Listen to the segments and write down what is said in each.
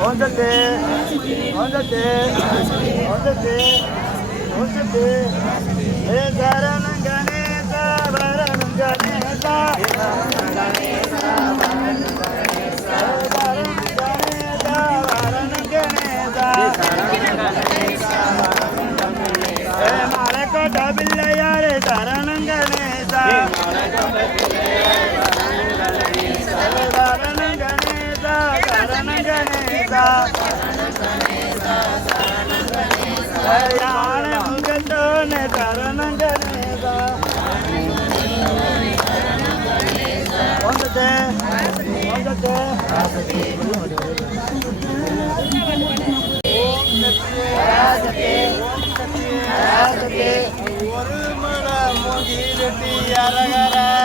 ಒಂದತ್ತೆ ಒಂದತ್ತೆ ಒಂದತ್ತೆ ಒಂದತ್ತೆ ಹೇ ಶರಣ ஒரு மல முகிரட்டி அரகரா.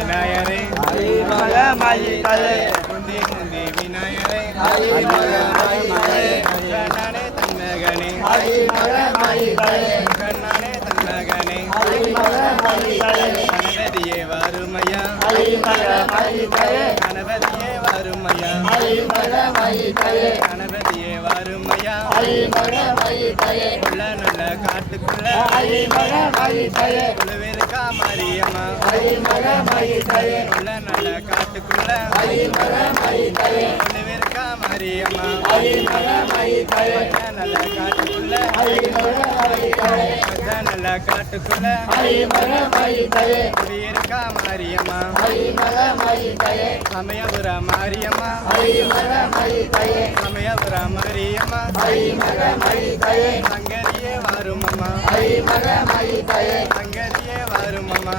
விநாயகரே முந்தி முந்தி விநாயகரே கண்ணானே தன்னகனே. கண்ணானே கணபதியே வருமையா? கணபதியே வருமையா? உள்ள நல்ல காட்டுக்குள்ள குழுவிருக்கா மரியம்மா உள்ள நல்ல காட்டுக்குள்ள குழுவிருக்கா மரியம்மா நல்ல காட்டுக்குள்ள உள்ள நல்ல காட்டுக்குள்ள. குடியிருக்கா மாரியம்மா. சமயபுர மாரியம்மா. சமயபுர மாரியம்மா. சங்கரியே வாருமம்மா. சங்கரியே வாருமம்மா.